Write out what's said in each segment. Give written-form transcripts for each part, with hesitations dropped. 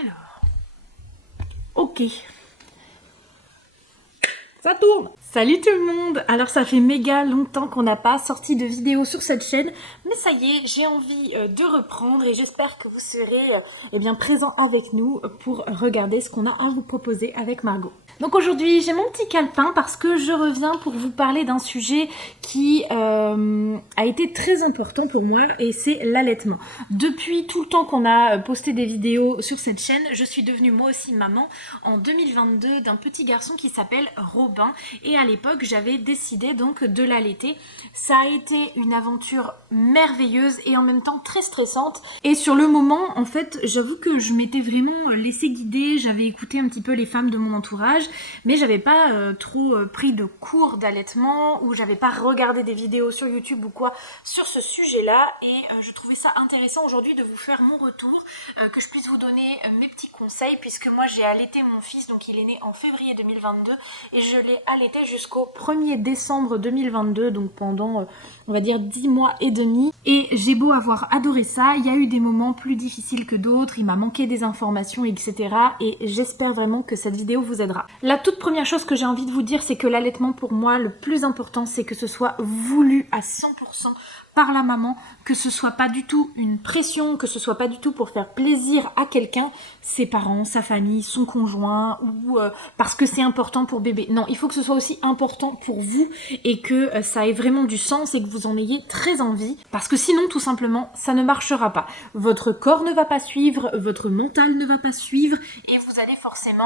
Alors, ok. Ça tourne! Salut tout le monde! Alors ça fait méga longtemps qu'on n'a pas sorti de vidéo sur cette chaîne, mais ça y est, j'ai envie de reprendre et j'espère que vous serez présents avec nous pour regarder ce qu'on a à vous proposer avec Margot. Donc aujourd'hui, j'ai mon petit calepin parce que je reviens pour vous parler d'un sujet qui a été très important pour moi et c'est l'allaitement. Depuis tout le temps qu'on a posté des vidéos sur cette chaîne, je suis devenue moi aussi maman en 2022 d'un petit garçon qui s'appelle Robin et à l'époque j'avais décidé donc de l'allaiter. Ça a été une aventure merveilleuse et en même temps très stressante et sur le moment en fait j'avoue que je m'étais vraiment laissée guider, j'avais écouté un petit peu les femmes de mon entourage mais j'avais pas trop pris de cours d'allaitement ou j'avais pas regardé des vidéos sur YouTube ou quoi sur ce sujet-là et je trouvais ça intéressant aujourd'hui de vous faire mon retour, que je puisse vous donner mes petits conseils puisque moi j'ai allaité mon fils, donc il est né en février 2022 et je l'ai allaité jusqu'au 1er décembre 2022, donc pendant on va dire 10 mois et demi et j'ai beau avoir adoré ça, il y a eu des moments plus difficiles que d'autres, il m'a manqué des informations etc. et j'espère vraiment que cette vidéo vous aidera. La toute première chose que j'ai envie de vous dire, c'est que l'allaitement pour moi le plus important c'est que ce soit voulu à 100% par la maman, que ce soit pas du tout une pression, que ce soit pas du tout pour faire plaisir à quelqu'un, ses parents, sa famille, son conjoint ou parce que c'est important pour bébé. Non, il faut que ce soit aussi important pour vous et que ça ait vraiment du sens et que vous en ayez très envie parce que sinon tout simplement ça ne marchera pas. Votre corps ne va pas suivre, votre mental ne va pas suivre et vous allez forcément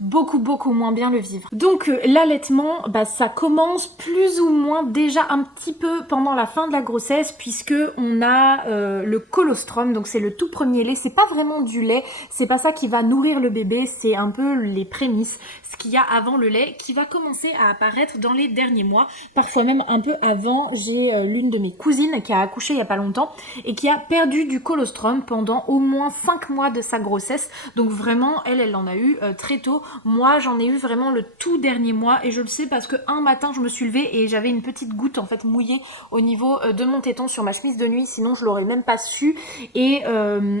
beaucoup moins bien le vivre. Donc l'allaitement, ça commence plus ou moins déjà un petit peu pendant la fin de la grossesse puisque on a le colostrum, donc c'est le tout premier lait, c'est pas vraiment du lait, c'est pas ça qui va nourrir le bébé, c'est un peu les prémices, ce qu'il y a avant le lait qui va commencer à apparaître dans les derniers mois, parfois même un peu avant. J'ai l'une de mes cousines qui a accouché il y a pas longtemps et qui a perdu du colostrum pendant au moins 5 mois de sa grossesse, donc vraiment elle en a eu très tôt. Moi j'en ai eu vraiment le tout dernier mois et je le sais parce que un matin je me suis levée et j'avais une petite goutte en fait mouillée au niveau de mon téton sur ma chemise de nuit, sinon je l'aurais même pas su et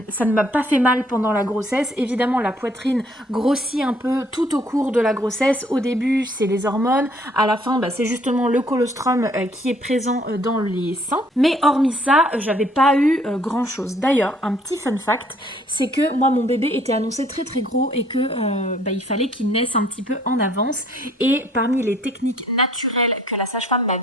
ça ne m'a pas fait mal pendant la grossesse. Évidemment la poitrine grossit un peu tout au cours de la grossesse, au début c'est les hormones, à la fin c'est justement le colostrum qui est présent dans les seins, mais hormis ça j'avais pas eu grand chose. D'ailleurs un petit fun fact, c'est que moi mon bébé était annoncé très gros et que il fallait qu'il naisse un petit peu en avance et parmi les techniques naturelles que la sage-femme m'avait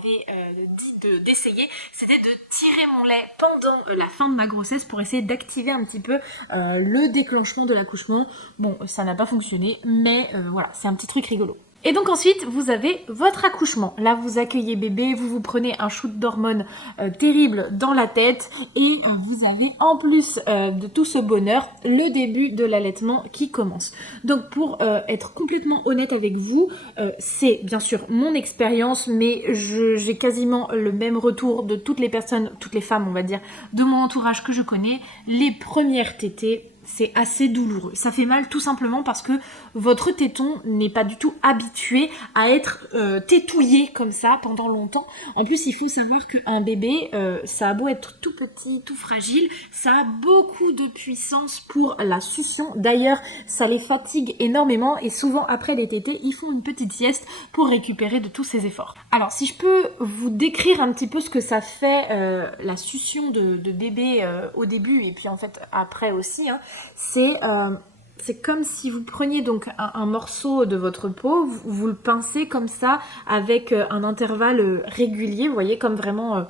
dit d'essayer, c'était de tirer mon lait pendant la fin de ma grossesse pour essayer d'activer un petit peu le déclenchement de l'accouchement. Bon, ça n'a pas fonctionné, mais voilà, c'est un petit truc rigolo. Et donc ensuite, vous avez votre accouchement. Là, vous accueillez bébé, vous prenez un shoot d'hormones terrible dans la tête et vous avez en plus de tout ce bonheur, le début de l'allaitement qui commence. Donc pour être complètement honnête avec vous, c'est bien sûr mon expérience, mais j'ai quasiment le même retour de toutes les personnes, toutes les femmes on va dire, de mon entourage que je connais. Les premières tétées, c'est assez douloureux. Ça fait mal tout simplement parce que votre téton n'est pas du tout habitué à être tétouillé comme ça pendant longtemps. En plus, il faut savoir qu'un bébé, ça a beau être tout petit, tout fragile, ça a beaucoup de puissance pour la succion. D'ailleurs, ça les fatigue énormément et souvent après les tétées, ils font une petite sieste pour récupérer de tous ces efforts. Alors, si je peux vous décrire un petit peu ce que ça fait la succion de bébé au début et puis en fait après aussi, hein, c'est comme si vous preniez donc un morceau de votre peau, vous le pincez comme ça avec un intervalle régulier, vous voyez, comme vraiment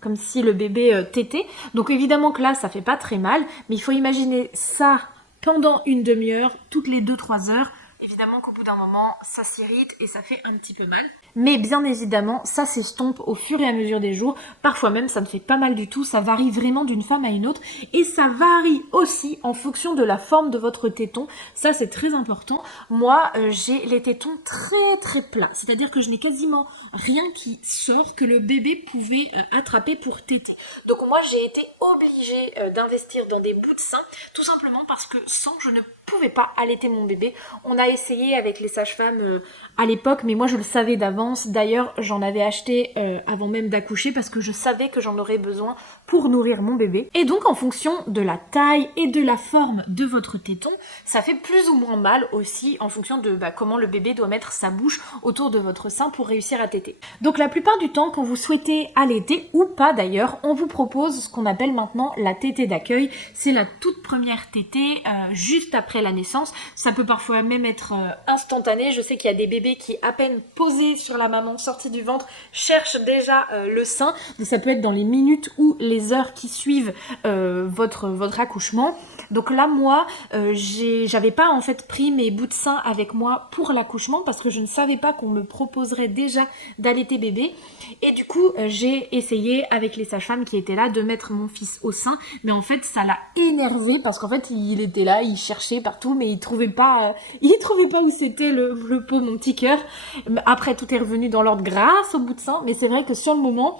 comme si le bébé tétait. Donc évidemment que là ça fait pas très mal, mais il faut imaginer ça pendant une demi-heure, toutes les 2-3 heures. Évidemment qu'au bout d'un moment, ça s'irrite et ça fait un petit peu mal. Mais bien évidemment, ça s'estompe au fur et à mesure des jours. Parfois même, ça ne fait pas mal du tout. Ça varie vraiment d'une femme à une autre. Et ça varie aussi en fonction de la forme de votre téton. Ça, c'est très important. Moi, j'ai les tétons très plats. C'est-à-dire que je n'ai quasiment rien qui sort que le bébé pouvait attraper pour téter. Donc moi, j'ai été obligée d'investir dans des bouts de sein, tout simplement parce que sans, je ne pouvais pas allaiter mon bébé. On a pas essayé avec les sages-femmes à l'époque, mais moi je le savais d'avance. D'ailleurs, j'en avais acheté avant même d'accoucher parce que je savais que j'en aurais besoin pour nourrir mon bébé. Et donc en fonction de la taille et de la forme de votre téton, ça fait plus ou moins mal aussi en fonction de comment le bébé doit mettre sa bouche autour de votre sein pour réussir à téter. Donc la plupart du temps, quand vous souhaitez allaiter, ou pas d'ailleurs, on vous propose ce qu'on appelle maintenant la tétée d'accueil. C'est la toute première tétée juste après la naissance. Ça peut parfois même être instantané. Je sais qu'il y a des bébés qui, à peine posés sur la maman, sortis du ventre, cherchent déjà le sein. Donc ça peut être dans les minutes ou les heures qui suivent votre accouchement. Donc là, moi, j'avais pas en fait pris mes bouts de sein avec moi pour l'accouchement parce que je ne savais pas qu'on me proposerait déjà d'allaiter bébé. Et du coup, j'ai essayé avec les sages-femmes qui étaient là de mettre mon fils au sein. Mais en fait, ça l'a énervé parce qu'en fait, il était là, il cherchait partout, mais il trouvait pas où c'était le pot, mon petit cœur. Après, tout est revenu dans l'ordre grâce au bout de sein. Mais c'est vrai que sur le moment,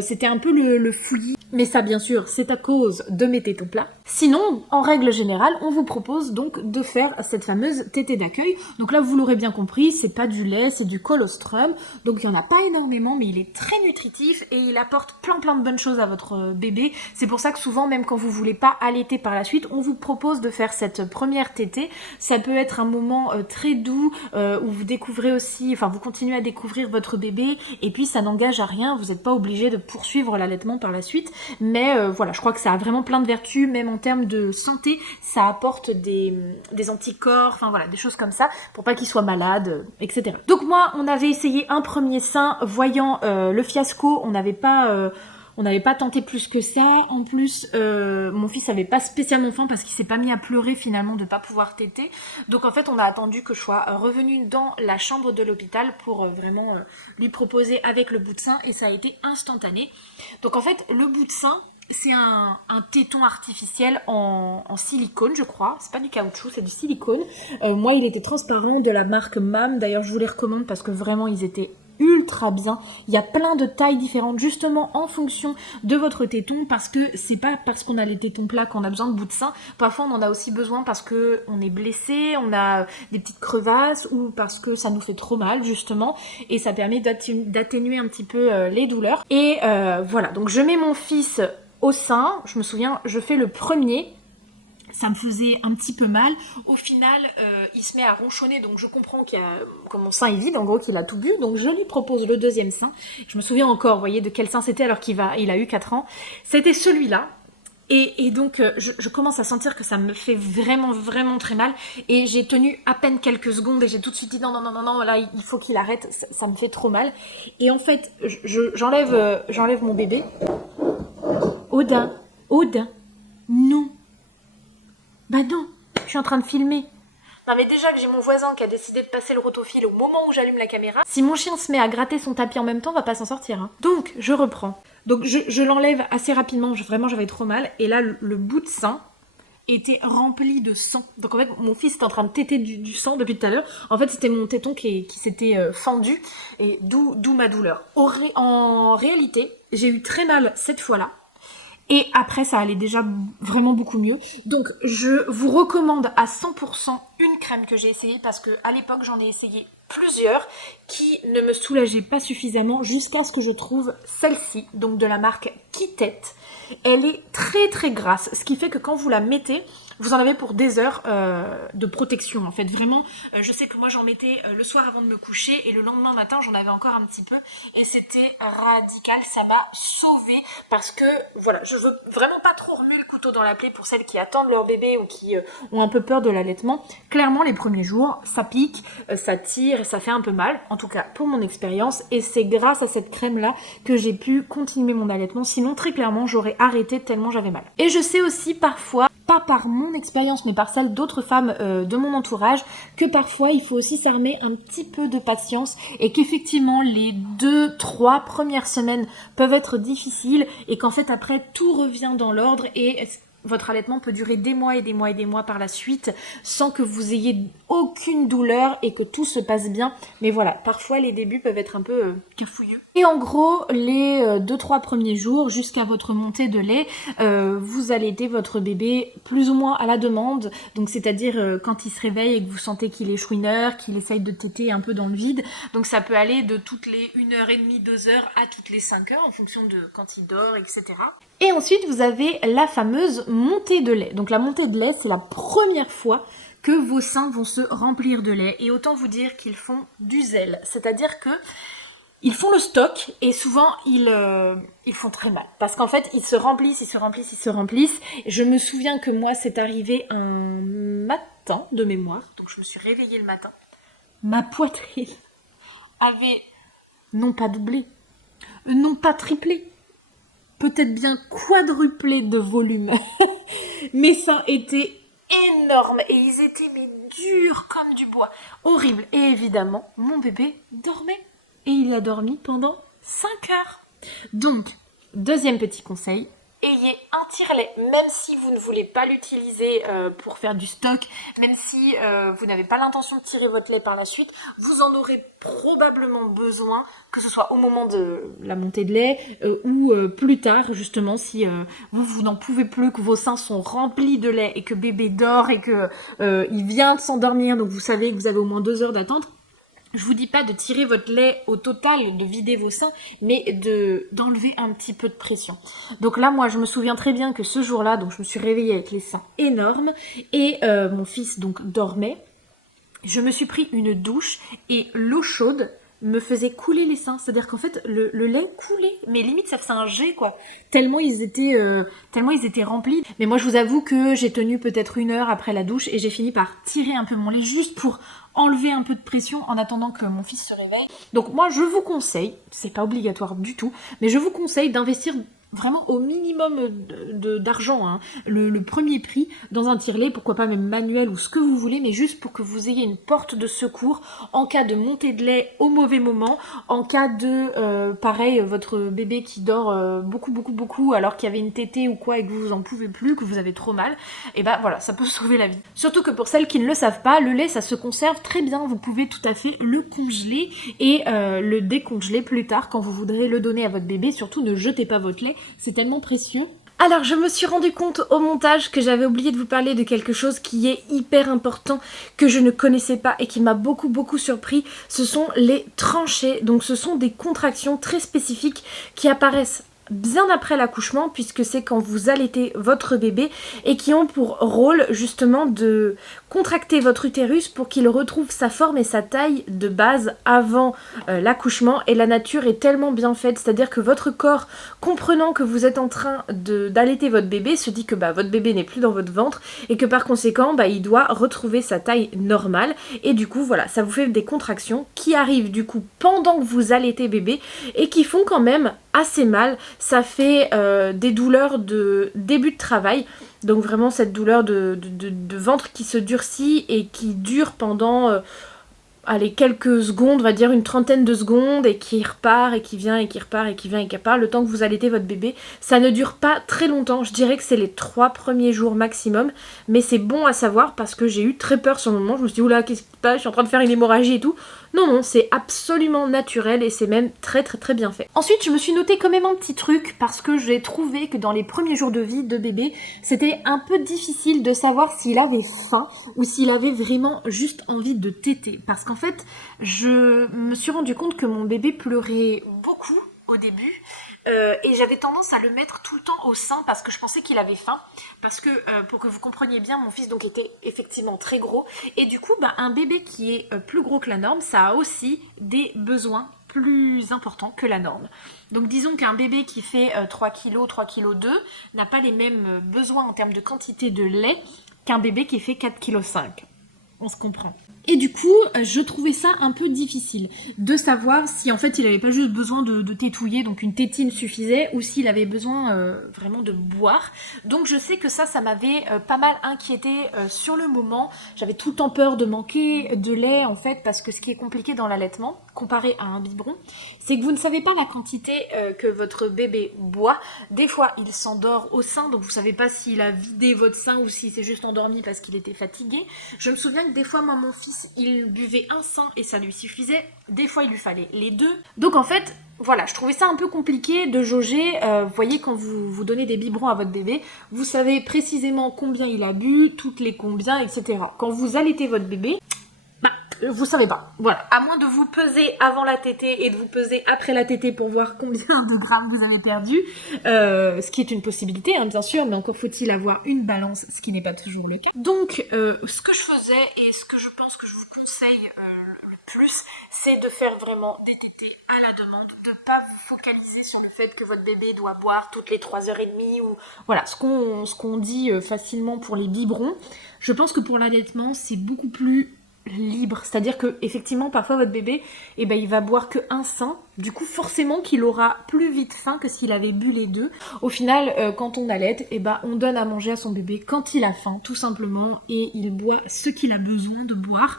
c'était un peu le fouillis. Mais ça, bien sûr, c'est à cause de mes tétons plats. Sinon, en règle générale, on vous propose donc de faire cette fameuse tétée d'accueil. Donc là, vous l'aurez bien compris, c'est pas du lait, c'est du colostrum. Donc il n'y en a pas énormément, mais il est très nutritif et il apporte plein de bonnes choses à votre bébé. C'est pour ça que souvent, même quand vous voulez pas allaiter par la suite, on vous propose de faire cette première tétée. Ça peut être un moment très doux où vous découvrez aussi, vous continuez à découvrir votre bébé et puis ça n'engage à rien. Vous n'êtes pas obligé de poursuivre l'allaitement par la suite. Mais voilà, je crois que ça a vraiment plein de vertus, même en termes de santé, ça apporte des anticorps, des choses comme ça, pour pas qu'ils soient malades, etc. Donc moi, on avait essayé un premier sein, voyant le fiasco, on n'avait pas tenté plus que ça. En plus, mon fils avait pas spécialement faim parce qu'il s'est pas mis à pleurer finalement de pas pouvoir téter. Donc en fait, on a attendu que je sois revenue dans la chambre de l'hôpital pour vraiment lui proposer avec le bout de sein et ça a été instantané. Donc en fait, le bout de sein, c'est un téton artificiel en silicone, je crois. C'est pas du caoutchouc, c'est du silicone. Moi, il était transparent de la marque MAM. D'ailleurs, je vous les recommande parce que vraiment, ils étaient ultra bien. Il y a plein de tailles différentes justement en fonction de votre téton parce que c'est pas parce qu'on a les tétons plats qu'on a besoin de bout de sein. Parfois on en a aussi besoin parce que on est blessé, on a des petites crevasses ou parce que ça nous fait trop mal justement et ça permet d'atténuer un petit peu les douleurs. Et voilà, donc je mets mon fils au sein. Je me souviens, je fais le premier. Ça me faisait un petit peu mal. Au final, il se met à ronchonner, donc je comprends que mon sein est vide, en gros qu'il a tout bu, donc je lui propose le deuxième sein. Je me souviens encore, vous voyez, de quel sein c'était alors qu'il a eu 4 ans. C'était celui-là. Et donc, je commence à sentir que ça me fait vraiment très mal. Et j'ai tenu à peine quelques secondes et j'ai tout de suite dit non, là, il faut qu'il arrête, ça me fait trop mal. Et en fait, j'enlève mon bébé. Odin, non. Bah non, je suis en train de filmer. Non mais déjà que j'ai mon voisin qui a décidé de passer le rotofil au moment où j'allume la caméra, si mon chien se met à gratter son tapis en même temps, on va pas s'en sortir. Hein. Donc, je reprends. Donc, je l'enlève assez rapidement, vraiment j'avais trop mal. Et là, le bout de sein était rempli de sang. Donc en fait, mon fils était en train de téter du sang depuis tout à l'heure. En fait, c'était mon téton qui s'était fendu, et d'où ma douleur. En réalité, j'ai eu très mal cette fois-là. Et après, ça allait déjà vraiment beaucoup mieux. Donc, je vous recommande à 100% une crème que j'ai essayée parce que à l'époque, j'en ai essayé plusieurs qui ne me soulageaient pas suffisamment jusqu'à ce que je trouve celle-ci, donc de la marque Kitet. Elle est très grasse, ce qui fait que quand vous la mettez, vous en avez pour des heures de protection en fait. Vraiment, je sais que moi j'en mettais le soir avant de me coucher et le lendemain matin j'en avais encore un petit peu et c'était radical, ça m'a sauvée parce que voilà, je veux vraiment pas trop remuer le couteau dans la plaie pour celles qui attendent leur bébé ou qui ont un peu peur de l'allaitement. Clairement les premiers jours, ça pique, ça tire et ça fait un peu mal, en tout cas pour mon expérience, et c'est grâce à cette crème là que j'ai pu continuer mon allaitement, sinon très clairement j'aurais arrêté tellement j'avais mal. Et je sais aussi parfois, pas par mon expérience mais par celle d'autres femmes de mon entourage, que parfois il faut aussi s'armer un petit peu de patience et qu'effectivement les 2-3 premières semaines peuvent être difficiles et qu'en fait après tout revient dans l'ordre et votre allaitement peut durer des mois et des mois et des mois par la suite sans que vous ayez aucune douleur et que tout se passe bien. Mais voilà, parfois les débuts peuvent être un peu cafouilleux. Et en gros, les 2-3 premiers jours jusqu'à votre montée de lait, vous allaitez votre bébé plus ou moins à la demande. Donc c'est-à-dire quand il se réveille et que vous sentez qu'il est chouineur, qu'il essaye de téter un peu dans le vide. Donc ça peut aller de toutes les 1h30, 2 heures à toutes les 5 heures en fonction de quand il dort, etc. Et ensuite, vous avez la fameuse montée de lait. Donc la montée de lait, c'est la première fois que vos seins vont se remplir de lait. Et autant vous dire qu'ils font du zèle. C'est-à-dire que ils font le stock et souvent ils font très mal. Parce qu'en fait, ils se remplissent. Et je me souviens que moi, c'est arrivé un matin de mémoire. Donc je me suis réveillée le matin. Ma poitrine avait non pas doublé, non pas triplé, peut-être bien quadruplé de volume. Mes seins étaient énormes et ils étaient mais durs comme du bois. Horrible. Et évidemment, mon bébé dormait. Et il a dormi pendant 5 heures. Donc, deuxième petit conseil, ayez un tire-lait, même si vous ne voulez pas l'utiliser pour faire du stock, même si vous n'avez pas l'intention de tirer votre lait par la suite, vous en aurez probablement besoin, que ce soit au moment de la montée de lait ou plus tard, justement, si vous n'en pouvez plus, que vos seins sont remplis de lait et que bébé dort et que il vient de s'endormir, donc vous savez que vous avez au moins 2 heures d'attente. Je vous dis pas de tirer votre lait au total, de vider vos seins, mais d'enlever un petit peu de pression. Donc là, moi, je me souviens très bien que ce jour-là, donc je me suis réveillée avec les seins énormes et mon fils donc dormait. Je me suis pris une douche et l'eau chaude me faisait couler les seins. C'est-à-dire qu'en fait, le lait coulait. Mais limite, ça faisait un jet, quoi. Tellement ils étaient remplis. Mais moi, je vous avoue que j'ai tenu peut-être 1 heure après la douche et j'ai fini par tirer un peu mon lait juste pour enlever un peu de pression en attendant que mon fils se réveille. Donc moi, je vous conseille, c'est pas obligatoire du tout, mais je vous conseille d'investir vraiment au minimum d'argent, hein, le premier prix dans un tire-lait, pourquoi pas même manuel ou ce que vous voulez, mais juste pour que vous ayez une porte de secours en cas de montée de lait au mauvais moment, en cas de, pareil, votre bébé qui dort beaucoup alors qu'il y avait une tétée ou quoi et que vous en pouvez plus, que vous avez trop mal, et ben voilà, ça peut sauver la vie. Surtout que pour celles qui ne le savent pas, le lait ça se conserve très bien, vous pouvez tout à fait le congeler et le décongeler plus tard quand vous voudrez le donner à votre bébé. Surtout ne jetez pas votre lait, c'est tellement précieux. Alors je me suis rendu compte au montage que j'avais oublié de vous parler de quelque chose qui est hyper important, que je ne connaissais pas et qui m'a beaucoup surpris. Ce sont les tranchées, donc ce sont des contractions très spécifiques qui apparaissent bien après l'accouchement, puisque c'est quand vous allaitez votre bébé et qui ont pour rôle justement de contracter votre utérus pour qu'il retrouve sa forme et sa taille de base avant l'accouchement. Et la nature est tellement bien faite, c'est-à-dire que votre corps, comprenant que vous êtes en train d'allaiter votre bébé, se dit que votre bébé n'est plus dans votre ventre et que par conséquent il doit retrouver sa taille normale. Et du coup voilà, ça vous fait des contractions qui arrivent du coup pendant que vous allaitez bébé et qui font quand même assez mal. Ça fait des douleurs de début de travail, donc vraiment cette douleur de ventre qui se durcit et qui dure pendant quelques secondes, on va dire une trentaine de secondes, et qui repart et qui vient et qui repart et qui vient et qui repart le temps que vous allaitez votre bébé. Ça ne dure pas très longtemps, je dirais que c'est les 3 premiers jours maximum, mais c'est bon à savoir parce que j'ai eu très peur sur le moment. Je me suis dit oula, qu'est-ce qui se passe, je suis en train de faire une hémorragie et tout. Non, c'est absolument naturel et c'est même très bien fait. Ensuite, je me suis noté quand même un petit truc parce que j'ai trouvé que dans les premiers jours de vie de bébé, c'était un peu difficile de savoir s'il avait faim ou s'il avait vraiment juste envie de téter. Parce qu'en fait, je me suis rendu compte que mon bébé pleurait beaucoup au début. Et j'avais tendance à le mettre tout le temps au sein parce que je pensais qu'il avait faim. Parce que, pour que vous compreniez bien, mon fils donc était effectivement très gros. Et du coup, un bébé qui est plus gros que la norme, ça a aussi des besoins plus importants que la norme. Donc disons qu'un bébé qui fait 3 kg, 3 kg 2 n'a pas les mêmes besoins en termes de quantité de lait qu'un bébé qui fait 4 kg 5. On se comprend. Et du coup, je trouvais ça un peu difficile de savoir si en fait il avait pas juste besoin de tétouiller, donc une tétine suffisait, ou s'il avait besoin vraiment de boire. Donc je sais que ça m'avait pas mal inquiété sur le moment. J'avais tout le temps peur de manquer de lait en fait, parce que ce qui est compliqué dans l'allaitement, comparé à un biberon, c'est que vous ne savez pas la quantité que votre bébé boit. Des fois, il s'endort au sein, donc vous savez pas s'il a vidé votre sein ou s'il s'est juste endormi parce qu'il était fatigué. Je me souviens que des fois, moi, mon fils, il buvait un sein et ça lui suffisait. Des fois, il lui fallait les deux. Donc en fait, voilà, je trouvais ça un peu compliqué de jauger. Vous voyez, quand vous donnez des biberons à votre bébé, vous savez précisément combien il a bu, toutes les combien, etc. Quand vous allaitez votre bébé, vous savez pas, voilà. À moins de vous peser avant la tétée et de vous peser après la tétée pour voir combien de grammes vous avez perdu, ce qui est une possibilité, hein, bien sûr, mais encore faut-il avoir une balance, ce qui n'est pas toujours le cas. Donc, ce que je faisais et ce que je pense que je vous conseille le plus, c'est de faire vraiment des tétées à la demande, de pas vous focaliser sur le fait que votre bébé doit boire toutes les 3h30 ou voilà, ce qu'on dit facilement pour les biberons. Je pense que pour l'allaitement, c'est beaucoup plus libre, c'est-à-dire que effectivement parfois votre bébé il va boire que un sein, du coup forcément qu'il aura plus vite faim que s'il avait bu les deux. Au final quand on allaite, on donne à manger à son bébé quand il a faim tout simplement, et il boit ce qu'il a besoin de boire,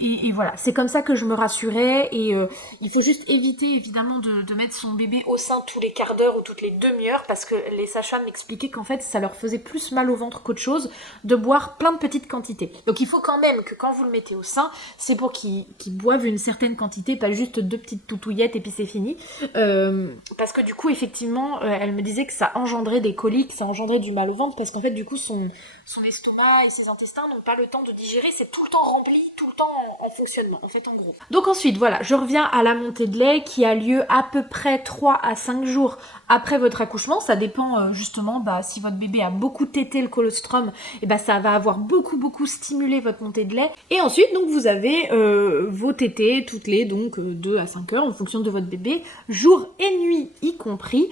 et voilà, c'est comme ça que je me rassurais. Et il faut juste éviter évidemment de mettre son bébé au sein tous les quarts d'heure ou toutes les demi-heures, parce que les sages-femmes m'expliquaient qu'en fait ça leur faisait plus mal au ventre qu'autre chose de boire plein de petites quantités. Donc il faut quand même que quand vous le mettez au sein, c'est pour qu'il boive une certaine quantité, pas juste 2 petites toutouillettes et puis c'est fini. Parce que du coup, effectivement, elle me disait que ça engendrait des coliques, ça engendrait du mal au ventre, parce qu'en fait, du coup, son estomac et ses intestins n'ont pas le temps de digérer, c'est tout le temps rempli, tout le temps en fonctionnement, en fait, en gros. Donc ensuite, voilà, je reviens à la montée de lait qui a lieu à peu près 3 à 5 jours après votre accouchement. Ça dépend justement, si votre bébé a beaucoup tété le colostrum, ça va avoir beaucoup stimulé votre montée de lait. Et ensuite, donc, vous avez vos tétées toutes les 2 à 5 heures en fonction de votre bébé, jour et nuit y compris.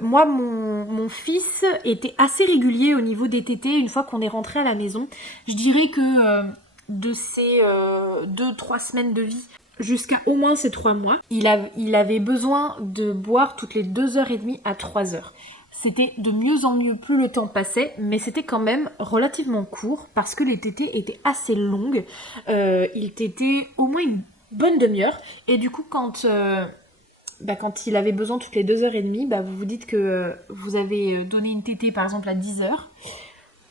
Moi, mon fils était assez régulier au niveau des tétées une fois qu'on est rentré à la maison. Je dirais que de ces 2-3 semaines de vie jusqu'à au moins ces 3 mois, il avait besoin de boire toutes les 2h30 à 3h. C'était de mieux en mieux plus le temps passait, mais c'était quand même relativement court parce que les tétées étaient assez longues. Il tétait au moins une bonne demi-heure, et du coup quand il avait besoin toutes les 2h30, vous vous dites que vous avez donné une tétée par exemple à 10h.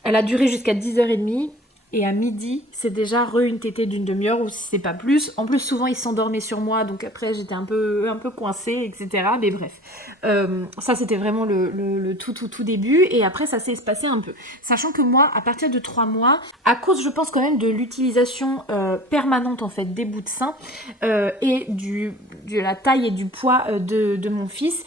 Elle a duré jusqu'à 10h30. Et à midi, c'est déjà une tétée d'une demi-heure, ou si c'est pas plus. En plus, souvent, il s'endormait sur moi, donc après, j'étais un peu coincée, etc. Mais bref, ça, c'était vraiment le tout début. Et après, ça s'est espacé un peu. Sachant que moi, à partir de 3 mois, à cause, je pense, quand même de l'utilisation permanente, en fait, des bouts de sein, et de la taille et du poids de mon fils,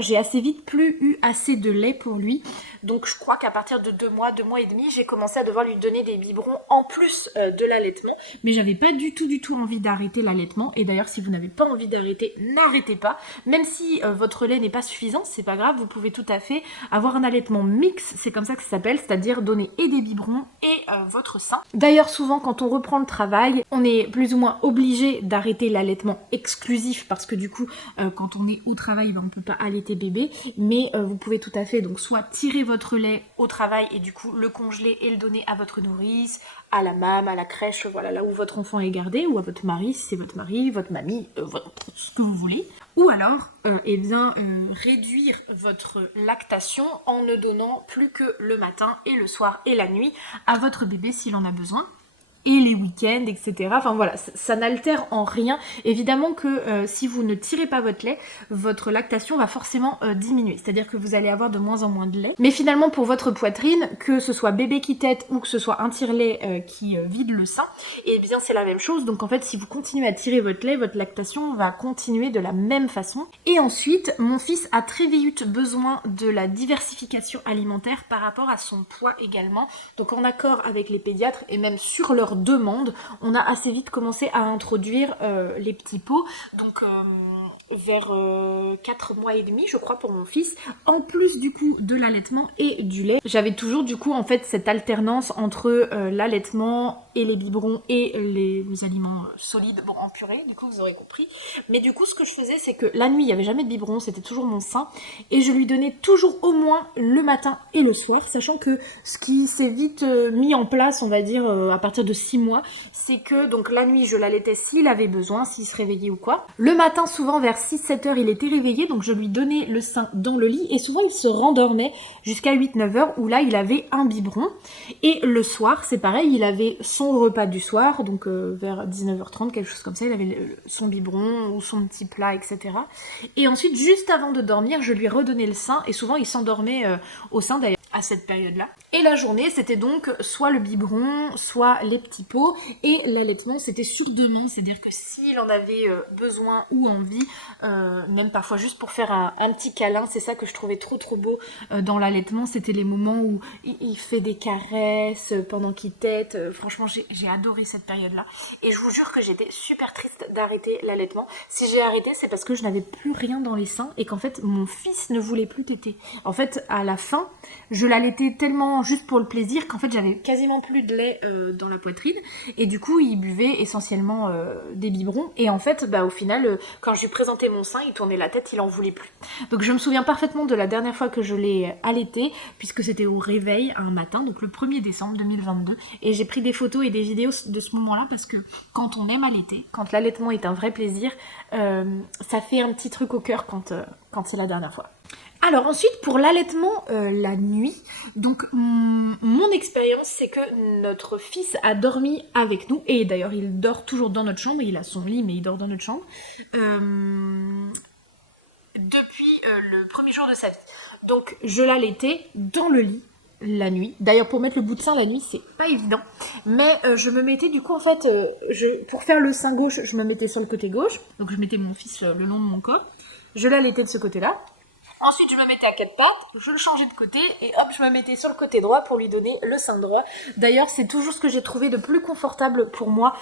j'ai assez vite plus eu assez de lait pour lui. Donc, je crois qu'à partir de 2 mois et demi, j'ai commencé à devoir lui donner des biberons en plus de l'allaitement. Mais j'avais pas du tout envie d'arrêter l'allaitement. Et d'ailleurs, si vous n'avez pas envie d'arrêter, n'arrêtez pas. Même si votre lait n'est pas suffisant, c'est pas grave, vous pouvez tout à fait avoir un allaitement mix, c'est comme ça que ça s'appelle, c'est-à-dire donner et des biberons et votre sein. D'ailleurs, souvent, quand on reprend le travail, on est plus ou moins obligé d'arrêter l'allaitement exclusif, parce que du coup, quand on est au travail, on peut pas allaiter bébé. Mais vous pouvez tout à fait, donc, soit tirer votre lait au travail et du coup le congeler et le donner à votre nourrice, à la maman, à la crèche, voilà, là où votre enfant est gardé, ou à votre mari, si c'est votre mari, votre mamie, ce que vous voulez. Ou alors, réduire votre lactation en ne donnant plus que le matin et le soir et la nuit à votre bébé s'il en a besoin. Et les week-ends, etc. Enfin voilà, ça n'altère en rien. Évidemment que si vous ne tirez pas votre lait, votre lactation va forcément diminuer. C'est-à-dire que vous allez avoir de moins en moins de lait. Mais finalement, pour votre poitrine, que ce soit bébé qui tète ou que ce soit un tire-lait qui vide le sein, c'est la même chose. Donc en fait, si vous continuez à tirer votre lait, votre lactation va continuer de la même façon. Et ensuite, mon fils a très vite besoin de la diversification alimentaire par rapport à son poids également. Donc en accord avec les pédiatres et même sur leur demande, allemande, on a assez vite commencé à introduire les petits pots, donc vers 4 mois et demi je crois pour mon fils, en plus du coup de l'allaitement et du lait. J'avais toujours du coup en fait cette alternance entre l'allaitement et les biberons et les aliments solides, bon en purée du coup vous aurez compris, mais du coup ce que je faisais c'est que la nuit il n'y avait jamais de biberon, c'était toujours mon sein et je lui donnais toujours au moins le matin et le soir, sachant que ce qui s'est vite mis en place on va dire à partir de 6 mois, c'est que donc la nuit je l'allaitais s'il avait besoin, s'il se réveillait ou quoi. Le matin souvent vers 6-7 heures il était réveillé, donc je lui donnais le sein dans le lit et souvent il se rendormait jusqu'à 8-9 heures où là il avait un biberon. Et le soir c'est pareil, il avait son repas du soir, donc vers 19h30 quelque chose comme ça, il avait son biberon ou son petit plat etc. Et ensuite juste avant de dormir je lui redonnais le sein et souvent il s'endormait au sein d'ailleurs à cette période-là. Et la journée, c'était donc soit le biberon, soit les petits pots, et l'allaitement, c'était sur demande, c'est-à-dire que s'il en avait besoin ou envie, même parfois juste pour faire un petit câlin, c'est ça que je trouvais trop beau dans l'allaitement, c'était les moments où il fait des caresses pendant qu'il tète, franchement j'ai adoré cette période-là, et je vous jure que j'étais super triste d'arrêter l'allaitement. Si j'ai arrêté, c'est parce que je n'avais plus rien dans les seins, et qu'en fait mon fils ne voulait plus téter. En fait, à la fin, je l'allaitais tellement juste pour le plaisir qu'en fait j'avais quasiment plus de lait dans la poitrine et du coup il buvait essentiellement des biberons et en fait au final quand je lui présentais mon sein il tournait la tête, il en voulait plus. Donc je me souviens parfaitement de la dernière fois que je l'ai allaité puisque c'était au réveil un matin, donc le 1er décembre 2022, et j'ai pris des photos et des vidéos de ce moment-là parce que quand on aime allaiter, quand l'allaitement est un vrai plaisir, ça fait un petit truc au cœur quand c'est la dernière fois. Alors ensuite pour l'allaitement la nuit, donc mon expérience c'est que notre fils a dormi avec nous et d'ailleurs il dort toujours dans notre chambre, il a son lit mais il dort dans notre chambre depuis le premier jour de sa vie. Donc je l'allaitais dans le lit la nuit. D'ailleurs pour mettre le bout de sein la nuit c'est pas évident, mais je me mettais du coup en fait, pour faire le sein gauche je me mettais sur le côté gauche, donc je mettais mon fils le long de mon corps, je l'allaitais de ce côté-là. Ensuite, je me mettais à quatre pattes, je le changeais de côté et hop, je me mettais sur le côté droit pour lui donner le sein droit. D'ailleurs, c'est toujours ce que j'ai trouvé de plus confortable pour moi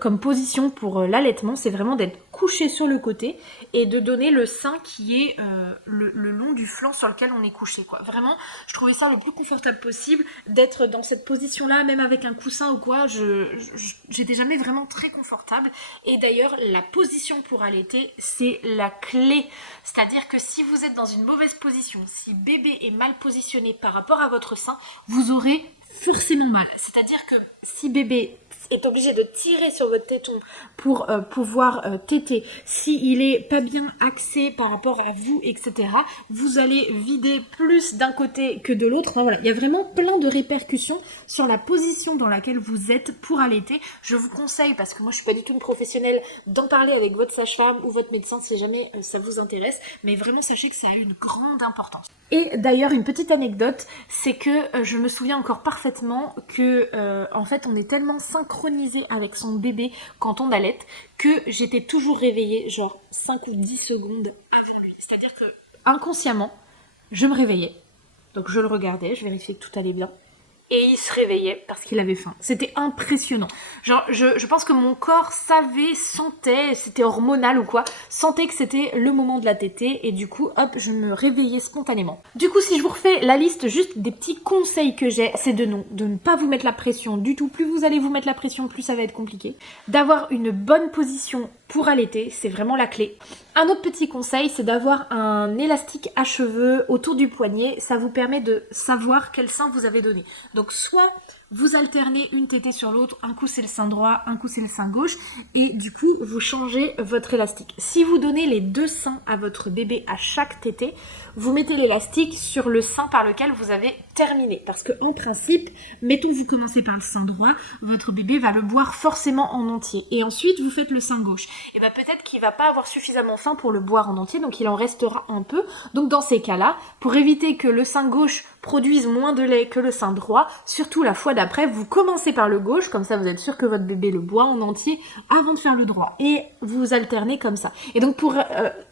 comme position pour l'allaitement, c'est vraiment d'être couché sur le côté et de donner le sein qui est le long du flanc sur lequel on est couché, quoi. Vraiment, je trouvais ça le plus confortable possible d'être dans cette position-là, même avec un coussin ou quoi. J'étais jamais vraiment très confortable. Et d'ailleurs, la position pour allaiter, c'est la clé. C'est-à-dire que si vous êtes dans une mauvaise position, si bébé est mal positionné par rapport à votre sein, vous aurez forcément mal. C'est-à-dire que si bébé est obligé de tirer sur votre téton pour pouvoir téter, s'il est pas bien axé par rapport à vous, etc., vous allez vider plus d'un côté que de l'autre. Enfin, voilà, il y a vraiment plein de répercussions sur la position dans laquelle vous êtes pour allaiter. Je vous conseille, parce que moi je suis pas du tout une professionnelle, d'en parler avec votre sage-femme ou votre médecin si jamais ça vous intéresse, mais vraiment sachez que ça a une grande importance. Et d'ailleurs une petite anecdote, c'est que je me souviens encore parfaitement que en fait on est tellement synchronisé avec son bébé quand on allaite que j'étais toujours réveillée genre 5 ou 10 secondes avant lui. C'est-à-dire que inconsciemment, je me réveillais, donc je le regardais, je vérifiais que tout allait bien. Et il se réveillait parce qu'il avait faim. C'était impressionnant. Genre, je pense que mon corps savait, sentait, c'était hormonal ou quoi, sentait que c'était le moment de la tétée et du coup, hop, je me réveillais spontanément. Du coup, si je vous refais la liste juste des petits conseils que j'ai, c'est de ne pas vous mettre la pression du tout. Plus vous allez vous mettre la pression, plus ça va être compliqué. D'avoir une bonne position pour allaiter, c'est vraiment la clé. Un autre petit conseil, c'est d'avoir un élastique à cheveux autour du poignet. Ça vous permet de savoir quel sein vous avez donné. Donc soit vous alternez une tétée sur l'autre, un coup c'est le sein droit, un coup c'est le sein gauche, et du coup vous changez votre élastique. Si vous donnez les deux seins à votre bébé à chaque tétée, vous mettez l'élastique sur le sein par lequel vous avez terminé. Parce que en principe, mettons vous commencez par le sein droit, votre bébé va le boire forcément en entier. Et ensuite vous faites le sein gauche. Et bien peut-être qu'il va pas avoir suffisamment faim pour le boire en entier, donc il en restera un peu. Donc dans ces cas-là, pour éviter que le sein gauche produisent moins de lait que le sein droit, surtout la fois d'après, vous commencez par le gauche, comme ça vous êtes sûr que votre bébé le boit en entier avant de faire le droit. Et vous alternez comme ça. Et donc pour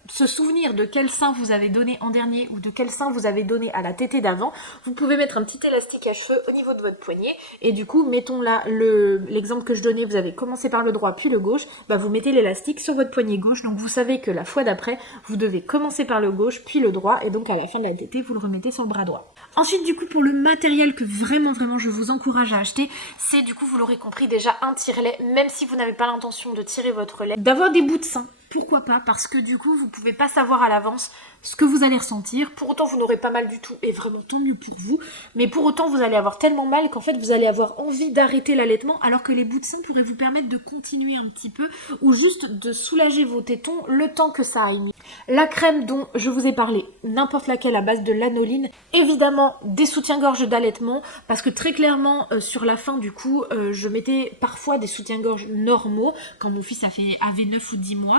se souvenir de quel sein vous avez donné en dernier ou de quel sein vous avez donné à la tétée d'avant, vous pouvez mettre un petit élastique à cheveux au niveau de votre poignet. Et du coup, mettons là l'exemple que je donnais, vous avez commencé par le droit puis le gauche, bah vous mettez l'élastique sur votre poignet gauche. Donc vous savez que la fois d'après, vous devez commencer par le gauche puis le droit. Et donc à la fin de la tétée, vous le remettez sur le bras droit. Ensuite, du coup, pour le matériel que vraiment je vous encourage à acheter, c'est du coup, vous l'aurez compris déjà, un tire-lait, même si vous n'avez pas l'intention de tirer votre lait, d'avoir des bouts de sein. Pourquoi pas? Parce que du coup, vous pouvez pas savoir à l'avance ce que vous allez ressentir. Pour autant, vous n'aurez pas mal du tout, et vraiment tant mieux pour vous. Mais pour autant, vous allez avoir tellement mal qu'en fait, vous allez avoir envie d'arrêter l'allaitement, alors que les bouts de sein pourraient vous permettre de continuer un petit peu, ou juste de soulager vos tétons le temps que ça aille mieux. La crème dont je vous ai parlé, n'importe laquelle à base de lanoline, évidemment des soutiens-gorge d'allaitement, parce que très clairement, sur la fin du coup, je mettais parfois des soutiens-gorge normaux, quand mon fils avait 9 ou 10 mois.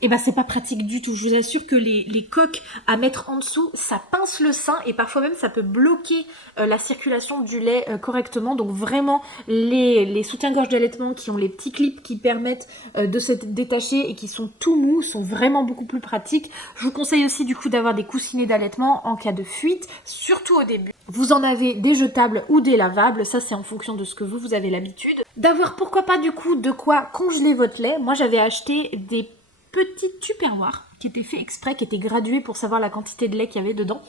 Et ben c'est pas pratique du tout, je vous assure que les coques à mettre en dessous, ça pince le sein et parfois même ça peut bloquer la circulation du lait correctement. Donc vraiment les soutiens-gorge d'allaitement qui ont les petits clips qui permettent de se détacher et qui sont tout mous sont vraiment beaucoup plus pratiques. Je vous conseille aussi du coup d'avoir des coussinets d'allaitement en cas de fuite, surtout au début. Vous en avez des jetables ou des lavables, ça c'est en fonction de ce que vous avez l'habitude. D'avoir pourquoi pas du coup de quoi congeler votre lait. Moi j'avais acheté des petite tupperware qui était fait exprès, qui était gradué pour savoir la quantité de lait qu'il y avait dedans,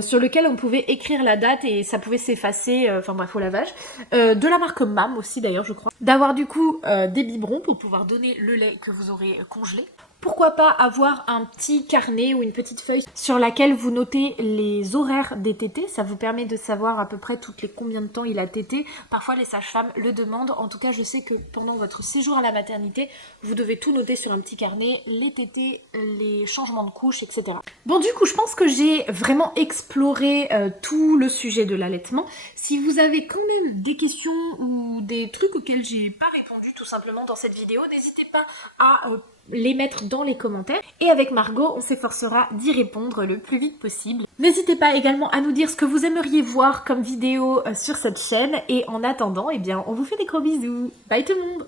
sur lequel on pouvait écrire la date et ça pouvait s'effacer, enfin bref, au lavage. De la marque MAM aussi d'ailleurs, je crois. D'avoir du coup des biberons pour pouvoir donner le lait que vous aurez congelé. Pourquoi pas avoir un petit carnet ou une petite feuille sur laquelle vous notez les horaires des tétées. Ça vous permet de savoir à peu près toutes les combien de temps il a tété. Parfois les sages-femmes le demandent. En tout cas, je sais que pendant votre séjour à la maternité, vous devez tout noter sur un petit carnet. Les tétées, les changements de couches, etc. Bon, du coup, je pense que j'ai vraiment exploré tout le sujet de l'allaitement. Si vous avez quand même des questions ou des trucs auxquels j'ai pas répondu tout simplement dans cette vidéo, n'hésitez pas à les mettre dans les commentaires et avec Margot on s'efforcera d'y répondre le plus vite possible. N'hésitez pas également à nous dire ce que vous aimeriez voir comme vidéo sur cette chaîne et en attendant, eh bien on vous fait des gros bisous. Bye tout le monde!